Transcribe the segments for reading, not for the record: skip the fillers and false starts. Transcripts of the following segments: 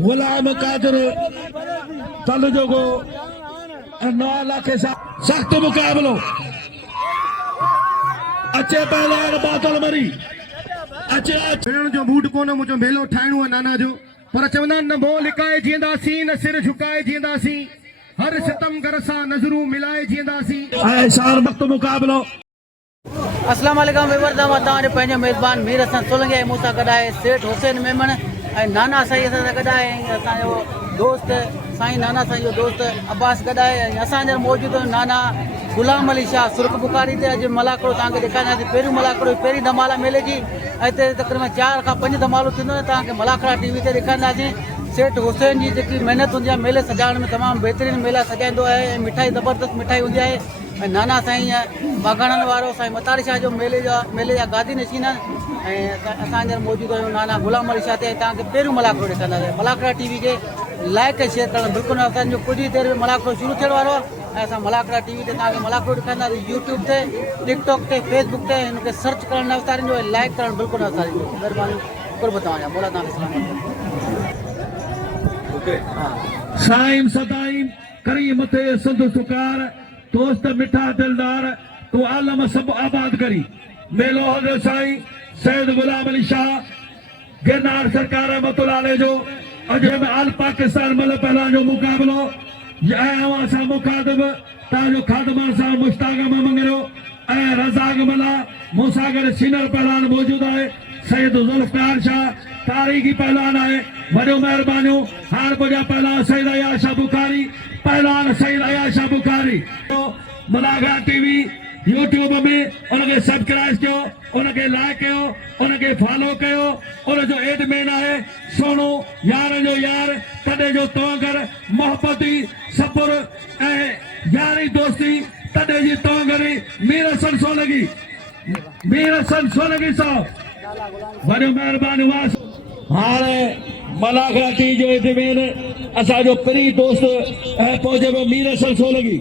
गुलाम कादिर तल जोगो 9 लाख सख्त मुकाबलो अचे पहलवान बादल मरी अचे जो मूड कोन मुझो मेलो ठाइणो आहे नाना जो पर चवंदा न मोह लिकाए जींदासीं न सिर झुकाए जींदासीं हर सितम कर सां नज़रूं मिलाए जींदासीं ऐशार वक्त मुकाबलो अस्सलाम वालेकुम वेवरदामा तारे पंहिंजो मेज़बान मीर हसन सोलंकी मूंसां गॾु आहे सेठ हुसैन मेमन ऐं नाना साईं असां सां गॾु आहे असांजो दोस्त साईं नाना साईं जो दोस्त अब्बास गॾु आहे ऐं असांजा मौजूदु नाना गुलाम अली शाह सुर्ख बुखारी ते अॼु मलाकड़ो तव्हांखे ॾेखारींदासीं पहिरियों मलाकड़ो पहिरीं धमाला मेले जी ऐं हिते तक़रीबन 4 खां 5 धमालो थींदो आहे तव्हांखे मलाखड़ा टीवी ते ॾेखारींदासीं सेठ हुसैन जी जेकी महिनत हूंदी आहे मेले सजाइण में तमामु बहितरीनु मेला सजाईंदो आहे ऐं मिठाई ज़बरदस्त मिठाई हूंदी आहे ऐं नाना साईं बागाणनि वारो साईं मतारी शाह जो मेले जा गादी नशीन ऐं असांजा मौजूदु आहियूं नाना गुलाम अली शाह ते तव्हांखे पहिरियों मलाकड़ो ॾेखारींदासीं मलाखड़ा टीवी खे लाइक ऐं शेयर करणु बिल्कुलु न असांजो कुझु ई देरि में मलाखड़ो शुरू थियण वारो आहे ऐं असां मलाखड़ा टीवी ते तव्हांखे मलाखड़ो ॾेखारींदासीं यूट्यूब ते टिकटॉक ते फेसबुक ते हिनखे सर्च करणु न विसारींदो ऐं लाइक करणु बिल्कुलु न विसारींदो महिरबानी कुर्ब तव्हांजा मोला तव्हांखे सलाम साईं सदाईं करीम ते संद सुकार दोस्त मिठा दिलदार तो आलम सब आबाद करी मेलो हज़रत साईं सैयद गुलाम अली शाह गिरनार सरकार रहमतुल्लाह अलैह जो अजय में आल पाकिस्तान मल पहला जो मुकाबलो आया सा मुखातिब ताजो खादमा सा मुश्ताक मंगरो ए रज़ाक मला मुसागर सीनियर पहलवान मौजूद है सैयद जुल्फकार शाह तारीखी पहलवान है बड़ो मेहरबानी हार बजा पहलवान सैयद अयाशा बुखारी पहलवान सैयद अयाशा बुखारी तो मलाखड़ा टीवी यूट्यूब में उनके सब्सक्राइब कयो उनके लाइक कयो उनके फॉलो कयो उन जो एडमिन है सोनू यार जो यार तडे जो तोगर मोहब्बती सपुर ए यारी दोस्ती तडे जी तोगरी मीर हसन सोलंकी साहब बड़ो मेहरबानी वास हाणे मलाखड़ा टीवी जो एडमिन असांजो प्री दोस्त पहुंचे मीर हसन सोलंकी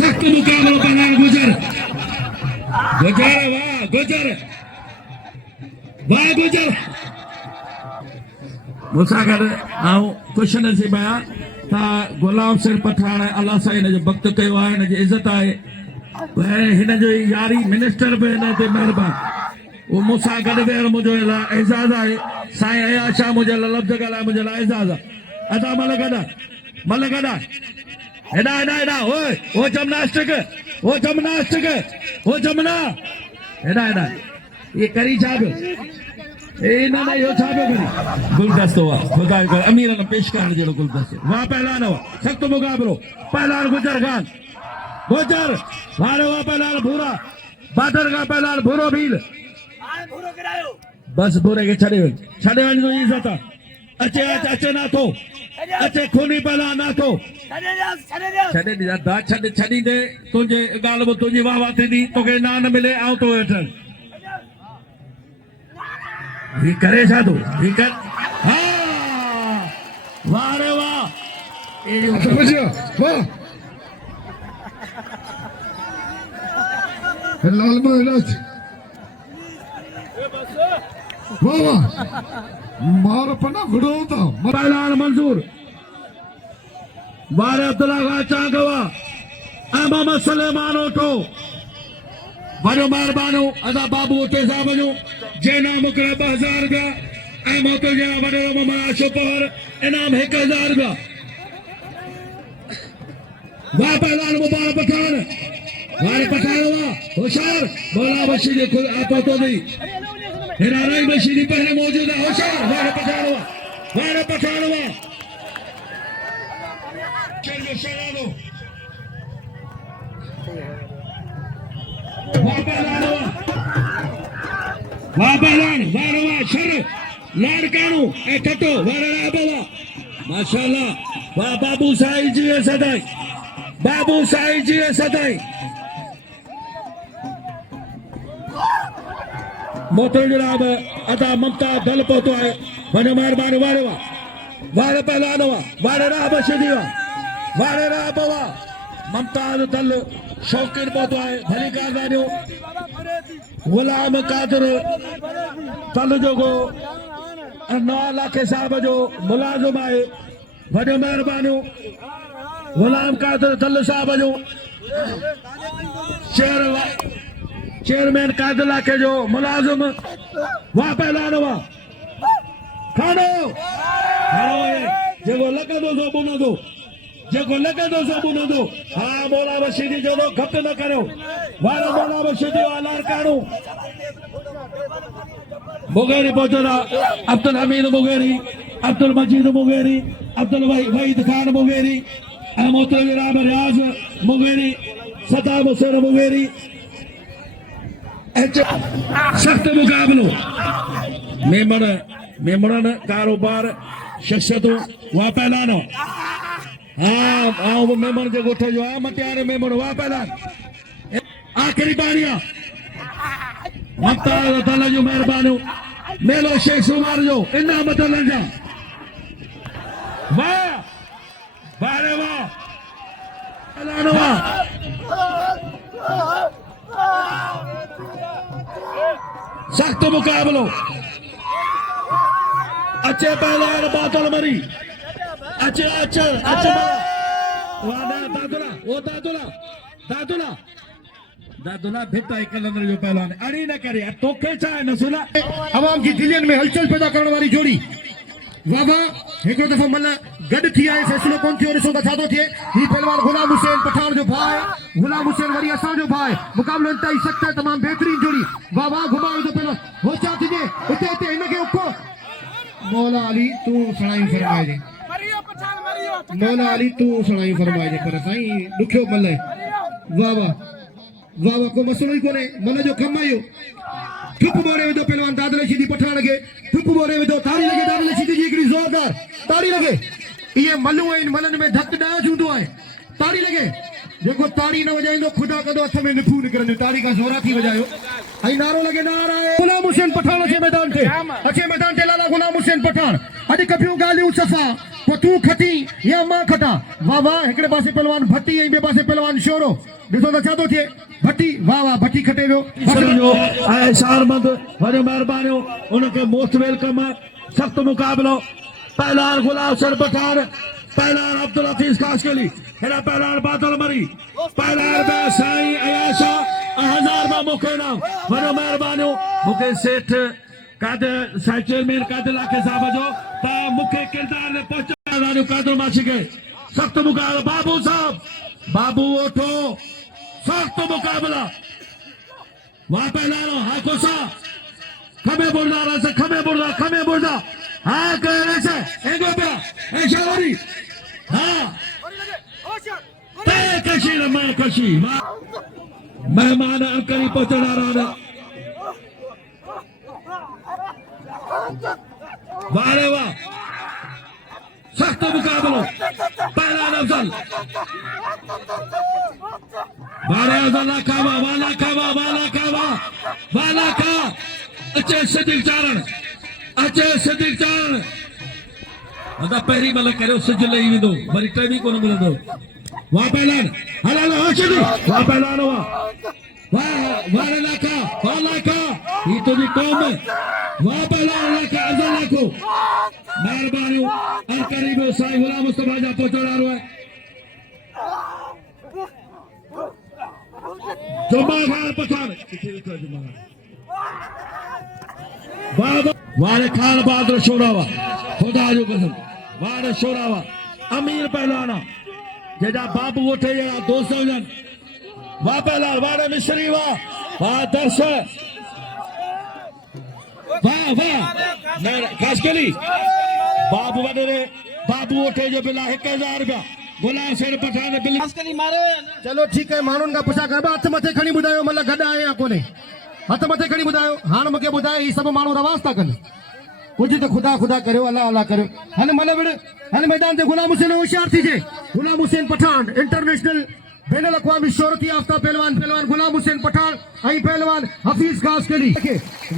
सख्त मुकाबलो पहलवान गुजर मूंसां गॾु ऐं ख़ुशि नसीब आहियां त गुलाम सिर पठाण अलाह साईं हिन जो वक़्तु कयो आहे हिन जी इज़त आहे हिन जो यारी मिनिस्टर बि हिन ते महिरबानी उहो मूंसां गॾु वेहण मुंहिंजो एज़ाज़ आहे साईं अयाशा मुंहिंजे लाइ लफ़्ज़ ॻाल्हाए मुंहिंजे लाइ एज़ाज़ आहे अदा मल गॾा हेॾा ओए ओ जिम्नास्टिक हेॾा ये करी छा पियो न इहो छा पियो करी गुलदस्तो आहे खुदा अमीर न पेश करण जहिड़ो गुलदस्तो वाह पहलवान हुआ सख़्तु मुक़ाबिलो पहलवान गुजर खान वारे वाह पहलवान भूरा बादर का पहलवान भूरो भील बस भूरे खे छॾे वञ तो इज़त आहे अचे ना थो अचे खूनी पहलवान ना थो छॾे छॾींदे तुंहिंजे ॻाल्हि में तुंहिंजी वाह थींदी तोखे न मिले आऊं तो वेठल ही करे छा तूं ही कर हा वाह रे वाह लाल महाराज वाह मार पना घड़ो था पहलवान मंजूर वारे अब्दुल्ला खां चांगवा ऐं मोहम्मद सलेमान ओटो वॾो महिरबानी अदा बाबू ओटे साहब जो जंहिं नाम मुकरर 2000 रुपया ऐं मोकिल जा वॾो मोहम्मद आशिफ पहर इनाम 1000 रुपया वाह पहलवान मुबारक पठान वारे पठान वाह होशियार मौला बशीर खुद आपो तो दी हिराराई बशीरी पहले मौजूद है होशियार वारे पठान वाह माशाल्लाह वाह बाबू साईं जी सदाई मोतो जनाब अदा ममता दल पहुतो है वने मेहरबानी वारे पहलवान वारे राह बशीरी वारे राह बवा ममता दल शौकीन पहुतो है भली कारदानियों गुलाम कादिर तल जो को 9 लाख साहब जो मुलाज़िम आहे वॾो महिरबानियूं गुलाम कादिर तल साहब जो चेयरमैन कादिर इलाके जो मुलाज़िम वाह पहलवान वाह खानो जेको लॻंदो सो बुनंदो जेको लॻंदो सो बुनंदो हा मौला बशीदी जो घटि न करियो वारो मौला बशीदी वाला काणू मुगेरी पहुंचो अब्दुल हमीद मुगेरी अब्दुल मजीद मुगेरी अब्दुल वहीद खान मुगेरी मोहतरम राम रियाज मुगेरी सदाम हुसैन मुगेरी सख्त मुकाबलो मेमणन कारोबार शख्सियतों वहाँ पहलानो हाँ मेमण जो गोठे जो मटियारे मेमण वहाँ पहलान आखिरी बारियां ममताज ताला जो मेहरबानियों मेलो शेख सुमार जो इन्ना मतलन जा वाह वाह रे वाह पहलानो वाह सख्त मुकाबलो अच्छे पहलवान बादल मरी अच्छे अच्छे अच्छे दादुला ओ दादुला दादुला दादुला भेटा एक कलंदर जो पहलवान अड़ी न करे तोखे चाहे न सुना आवाम की दिलियन में हलचल पैदा करने वाली जोड़ी वाह वाह हिकिड़ो दफ़ो मन गॾु थी आहे फ़ैसिलो कोन थियो ॾिसो त छा थो थिए ही पहलवान गुलाम हुसैन पठान जो भाउ आहे गुलाम हुसैन वरी असांजो भाउ आहे मुक़ाबिलो इंतहाई सख़्तु आहे तमामु बहितरीन जोड़ी वाह वाह घुमायो थो पहलवान होशियार थिजे हिते हिते हिनखे उखो मौला अली तू सणाई फरमाइजे मौला अली तू सणाई फरमाइजे पर साईं ॾुखियो मल वाह वाह वाह वाह को मसलो ई कोन्हे मन जो कमु आयो ठुप मोड़े विधो पहलवान दादल रशीदी पठान खे ठुप मोड़े विधो ताड़ी लगे दादल रशीदी जी हिकिड़ी ज़ोरदार ताड़ी लगे ये मलू आहिनि मलनि में धक ॾाज हूंदो आहे ताड़ी लगे जेको ताड़ी न वॼाईंदो ख़ुदा कंदो हथ में निफू निकिरंदियूं ताड़ी खां ज़ोरा थी वॼायो ऐं नारो लगे नारा गुलाम हुसैन पठान अचे मैदान ते लाला गुलाम हुसैन पठान अॼु कपियूं ॻाल्हियूं सफ़ा पोइ तूं खटी या मां खटा वाह वाह हिकिड़े पासे पहलवान भट्टी ऐं ॿिए पासे पहलवान शोरो ॾिसो त छा थो थिए भट्टी वाह वाह भट्टी खटे वियो शारमंद वॾो महिरबानियूं उनखे मोस्ट वेलकम सख़्त मुक़ाबिलो पहलवान गुलाम हुसैन पठान पहलवान अब्दुल हफीज़ काशकली हेड़ा पहलवान बादल मरी पहलवान साईं अयाशा 1000 में मूंखे इनाम वॾो महिरबानियूं मूंखे सेठ कादिर चेयरमैन कादिर इलाके साहब जो त मूंखे किरदार में पहुचायो कादिर माशी खे सख़्त मुक़ाबिला बाबू साहब बाबू ओठो सख्त मुकाबला वहां पहलानो हाँ कोसा खमे बुर्दा हाँ कहने से एगो पे ऐशावरी हाँ ते कशी न मैं कशी मेहमान अंकली पहुंचना रहा वारे वाह सख्त मुकाबला पहला अफजल वाला का अच्छे सिद्दीक चारण अदा पहिरीं मल करियो सिज लही वेंदो वरी टाइम ई कोन मिलंदो वाह पहलवान हला हाशिदी वाह पहलवान वाह लाका ही तुझी कौम वाह पहलवान लाका अफजल लाखो मेहरबानियूं अल करीब साईं गुलाम मुस्तफा जा पहुंचण वारो आहे जुम्मा खान पठान वारे खान बहादुर शोरावा खुदा जो कसम वारे शोरावा अमीर पहलवाना जेजा बाबू उठे जरा दोस्त हुजन वाह पहलवान वारे मिस्री वाह दर्श वाह खासकली बाबू वडे बाबू उठे जो बिला 1000 रुपया गुलाम हुसैन पठान बिल चलो ठीक है माण्हुनि खां पुछा कर हथ मथे खणी ॿुधायो मतलब गॾु आहे या कोन्हे हथ मथे खणी ॿुधायो हाणे मूंखे ॿुधायो ही सभु माण्हू रवाज़ था कनि कुझु त ख़ुदा करियो अल्लाह करियो हल मल विड़ हल मैदान ते गुलाम हुसैन होशियार थीजे गुलाम हुसैन पठान इंटरनेशनल बैन अल-अक़वामी शोहरत याफ़्ता पहलवान गुलाम हुसैन पठान ऐं पहलवान हफीज़ काशकली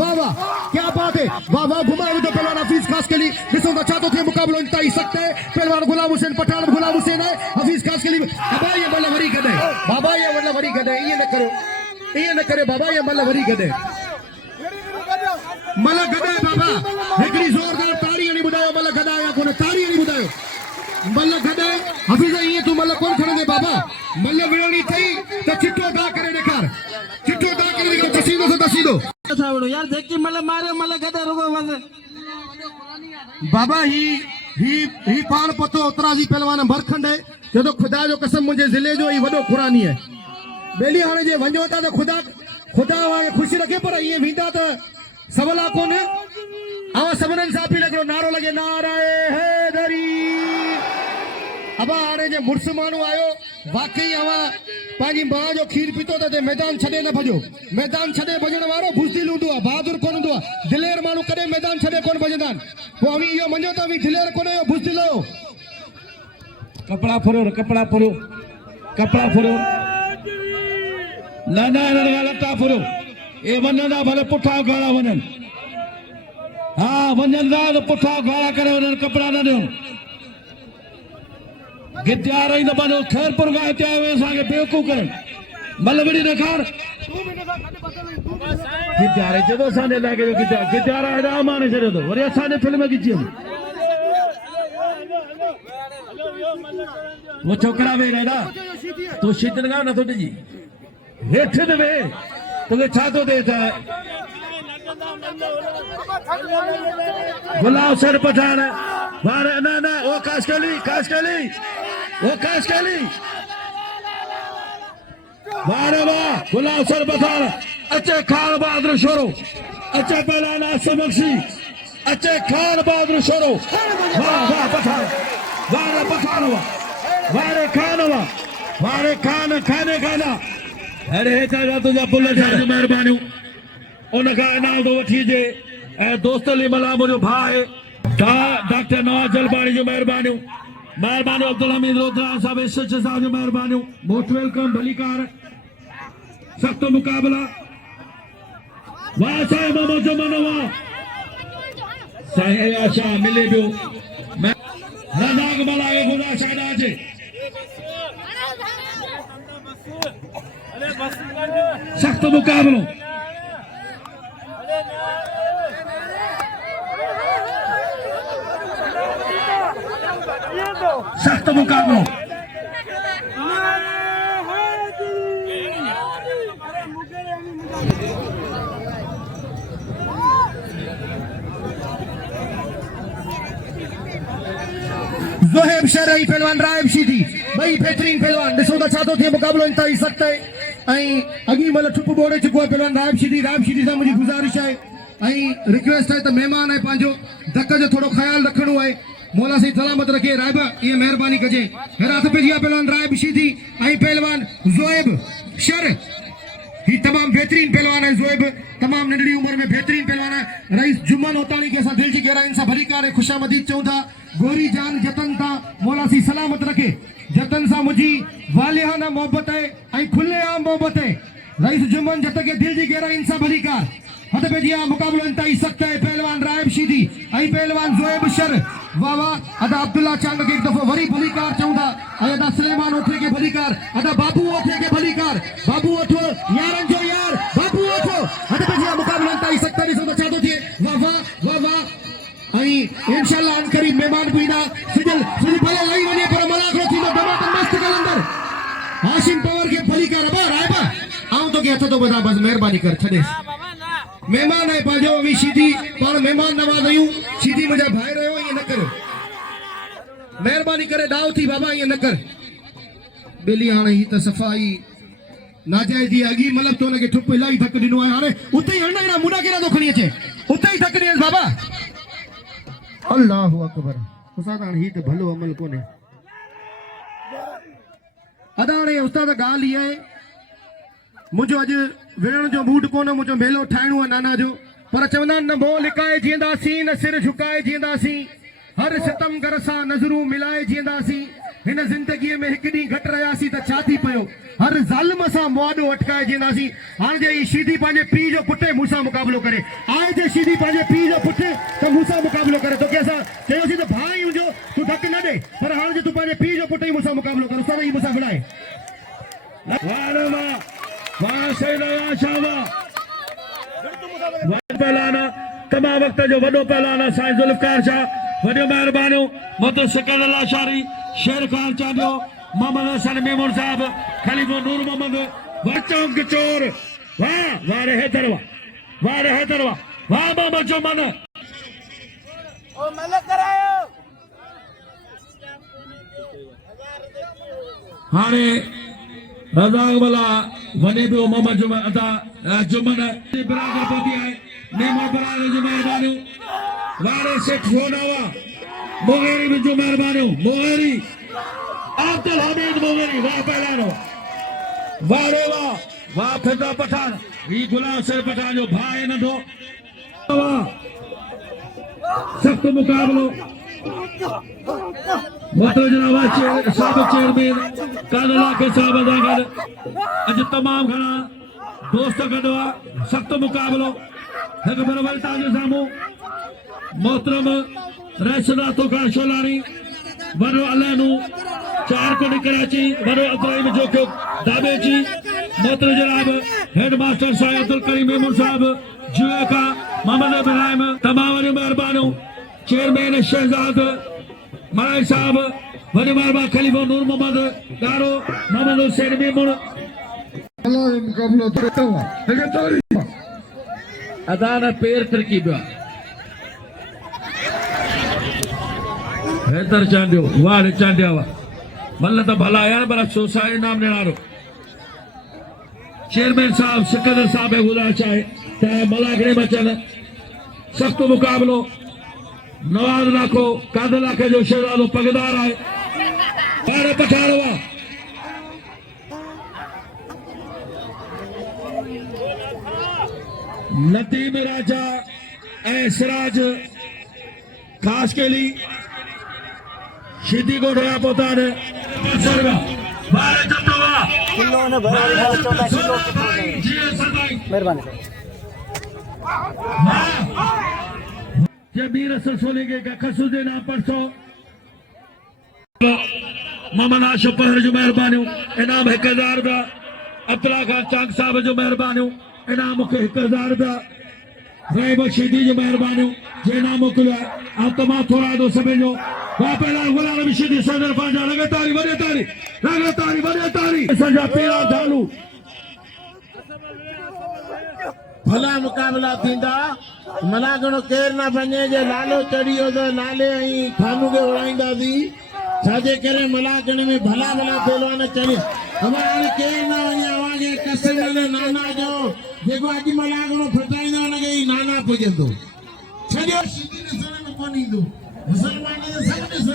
वाह वाह क्या बात है वाह वाह घुमाए विधो पहलवान हफीज़ काशकली ॾिसो त छा थो थिए मुक़ाबिलो इंतहाई सख़्तु आहे पहलवान गुलाम हुसैन पठान गुलाम हुसैन आहे हफीज़ काशकली बाबा ये वरी गॾे ईअं न करियो ईअं न करे बाबा ये मल वरी गॾे मल गॾे बाबा हिकिड़ी ज़ोरदार ताड़ी हणी ॿुधायो मल गॾा या कोन ताड़ी हणी ॿुधायो मल गॾे हफ़ीज़ ईअं तूं मल कोन खणंदे बाबा मल विढ़णी थई त चिट्ठो दा करे ॾेखार चिट्ठो दा करे ॾेखार दसीदो यार देख के मतलब मारे मतलब गदे रुको बस बाबा ही पान पतो उतराजी पहलवान भरखंड है जो खुदा जो कसम मुझे जिले जो ही वडो खुरानी है बेली हाने जे वञो था तो खुदा वाले खुशी रखे पर ये विंदा तो सवला कोन आवा सबनन सापी लगो नारो लगे नाराए हैदरी अब हाने जे मुर्स मानू आयो वाकई आवा पाजी मां जो खीर पीतो त मैदान छडे न भजो मैदान छडे भजण वारो बुज़दिल हूंदो आहे बहादुर कोन हूंदो आहे दिलेर मानू कदे मैदान छडे कोन भजंदा पोइ अवी इहो मञो त अवी दिलेर कोन हो बुज़दिल हो कपड़ा फुरो ना लटा फुरो ए वञा भले पुठा गाला वञन हाँ वञन था तो पुठा गाला करे वञन कपड़ा न ॾियो गिद्यार ई न बनो खैरपुर गांव ते आयो असांखे बेवकूफ़ करन मलवड़ी न खार गिद्यार जदो असांजे इलाइक़े जो गिद्यार हेॾा माने छॾियो अथव वरी असांजे फिल्म खिची वो छोकरा वे रेडा तू शीतल गांव न थो ॾिजी हेठि न वे तोखे छा थो थिए त गुलाब सर पठान वार न ओ काशकली वार वाह गुलाब सर पठान अचे खान बहादुर छोरो अचे पहलान आसिम बख्शी अचे खान बहादुर छोरो वाह पठान वारे खान खाने खाना अरे हेठा तुझा पुल ठाहे महिरबानियूं उनखां इनाम थो वठी जे ऐं दोस्त लिमला मुंहिंजो भाउ आहे डॉक्टर नवाज़ जलबाणी जो महिरबानियूं अब्दुल हमीद रोधरा साहब एसएच साहब जो महिरबानियूं मोस्ट वेलकम भलीकार सख्त मुकाबला वाह साईं मोहम्मद जो मनो वाह साईं आशा मिले पियो रज़ाक मलाए खुदा शादा अचे सख्त मुकाबलो सख्त मुकाबलो ज़ोहेब शरई पहलवान रायब शीदी बई बेहतरीन पहलवान ॾिसो त छा थो थिए मुक़ाबिलो इंतहाई सख़्तु आहे ऐं अॻी महिल ठुप बोड़े चुको आहे पहलवान रायब शीदी सां मुंहिंजी गुज़ारिश आहे ऐं रिक्वेस्ट आहे त महिमान आहे पंहिंजो धक जो थोरो ख़्यालु रखणो आहे मौला साईं सलामत रखे रायब इहा महिरबानी कजे हेरा हथ पइजी आहे पहलवान रायब शीदी ऐं पहलवान ज़ोहेब शर ही तमाम बेहतरीन पहलवान है ज़ोहेब तमाम नंढड़ी उम्र में बेहतरीन पहलवान है रईस जुम्मन होतानी के असां दिल जी गहराइन सां भलीकार ऐं ख़ुशामदीद चऊं था गोरी जान जतन था मौला सी सलामत रखे जतन सां मुंहिंजी वालिहाना मोहब्बत है ऐं खुलेआम मोहब्बत है रईस जुम्मन जत के दिल जी गहराइन सां भलीकार हथ पे जिया मुकाबलो इंतहाई सख्त है पहलवान रायब शीदी ऐं पहलवान ज़ोहेब शर वाह वाह अदा अब्दुल्ला चांद के एक दफ़ो वरी भलीकार चऊं था ऐं अदा सुलेमान ओठे के भलीकार अदा बाबू ओठे के भलीकार बाबू ओठो यारन जो यार बाबू ओठो हथ पे जिया मुकाबलो इंतहाई सख्त ॾिसो त छा थो थिए वाह ऐं इंशाअल्लाह अन करीब महिमान बि ईंदा सिजल भले लही वञे पर मलाखड़ो थींदो दमादम मस्त कलंदर हाशिम पवर के भलीकार अबा रायबा आऊं तो के हथ तो बता बस मेहरबानी कर छॾे मेहमान है पंहिंजो अवी शीदी पाण मेहमान नवाज़ आहियूं शीदी मुंहिंजा भाई रहियो ईअं न करो महिरबानी करे ॾाओ थी बाबा ईअं न कर बेली हाणे ही त सफ़ाई नाजाइज़ जी अॻी मतिलबु तो हुनखे ठुप इलाही धक ॾिनो आहे हाणे उते ई हणंदा मुंडा केॾा थो खणी अचे उते ई धक ॾियसि बाबा अल्लाहु अकबर उस्ताद हाणे ही त भलो अमल कोन्हे अदा हाणे उस्ताद ॻाल्हि इहा आहे मुंहिंजो अॼु विढ़ण जो मूड कोन मुंहिंजो मेलो ठाहिणो आहे नाना जो पर चवंदा आहिनि न मोह लिकाए जीअंदासीं न सिर झुकाए जीअंदासीं हर सितमगर सां नज़रूं मिलाए जीअंदासीं हिन ज़िंदगीअ में हिकु ॾींहुं घटि रहियासीं त छा थी पियो हर ज़ालिम सां मुआदो अटकाए जीअंदासीं हाणे जे ही शीदी पंहिंजे पीउ जो पुटु मूंसां मुक़ाबिलो करे आहे जे शीदी पंहिंजे पीउ जो पुटु त मूंसां मुक़ाबिलो करे तोखे असां चयोसीं त भाउ ई हुजो तूं धक न ॾे पर हाणे जे तूं पंहिंजे पीउ जो पुटु ई मूंसां मुक़ाबिलो कर उस्ताद ई मूंसां विढ़ाए वाह सैद शाहवा पहलाना तमाम वक्त जो वडो पहलाना साईं जुल्फकार शाह वडियो मेहरबानियों मोहतरम सिकंदर लाशारी शेर खान चांदियो मोहम्मद हसन मेमून साहब खलीफो नूर मोहम्मद बच्चों के चोर वाह वाह रे हैदरवा वाह मोहम्मद जो मन ओ मलक करायो हाणे रज़ाक वाला वने पियो मोहम्मद जुमन अता जुमन बराबर पहुंची है नेमो बराबर जो मेहरबानियों वारे सेठ होनावा मोगेरी भी जो मेहरबानियों मोगेरी अब्दुल हमीद मोगेरी वाह पहलानो वारे वाह फिदा पठान ही गुलाम सर पठान जो भाई न दो वाह सख्त मुकाबलो मोहतरम जनाब साबिक चेयरमैन कादला के साहब अदागर अज तमाम घणा दोस्त गडवा सख्त मुकाबलो एक बार वलता जो सामू मोहतरम रशदा तोका शोलानी वरो अलानु चार को कराची वरो अब्राहिम जोको दाबेची मोहतरम जनाब हेडमास्टर साहब अब्दुल करीम मेमून साहब जुए का मोहम्मद इब्राहिम तमाम मेहरबानों चेयरमैन शहजाद मलाई साहब वडी मारबा खलीफो नूर मोहम्मद दारो मोहम्मद हुसैन मेमून अदान पेर तरकीब हैदर चांदियो वाह चांदिया वाह मल्ल तो भला आया बड़ा सोसाई नाम निरारो चेयरमैन साहब सिकंदर साहब है गुजारिश है मलागड़े बचन सख्त मुकाबलो नवाज लाखो कादर लाखे जो शहजादो पगदार है बारह पठारवा नदीम राजा सिराज खास के लिए शिदी को ढोया पोता ने किलो ने भरा 14 किलो मेहरबानी जमीर असल सोलेंगे का खसूदे नाम परसो मोहम्मद आशफ पहर जो मेहरबानियों इनाम 1000 दा अब्दुल्ला खान चांग साहब जो मेहरबानियों इनाम के 1000 दा राय बशीदी जो मेहरबानियों जे इनाम को आप तमाम थोड़ा दो समय जो वहां पहला गुलाम बशीदी सदर पांजा लगातारी संजा पीरा ढालू भला मुकाबला थींदा मना घणो केर ना बने जे लालो चढ़ियो तो नाले ऐं खानू के उड़ाईंदासीं छाजे करे मलाकण में भला पहलवान चढ़े हमारे हाणे केर ना वञे अवांखे कसम नाना जो जेको अॼु मलाकणो फटाईंदो हुनखे ई नाना पुॼंदो छॾियो सिधी ॾिसण में कोन ईंदो मुसलमान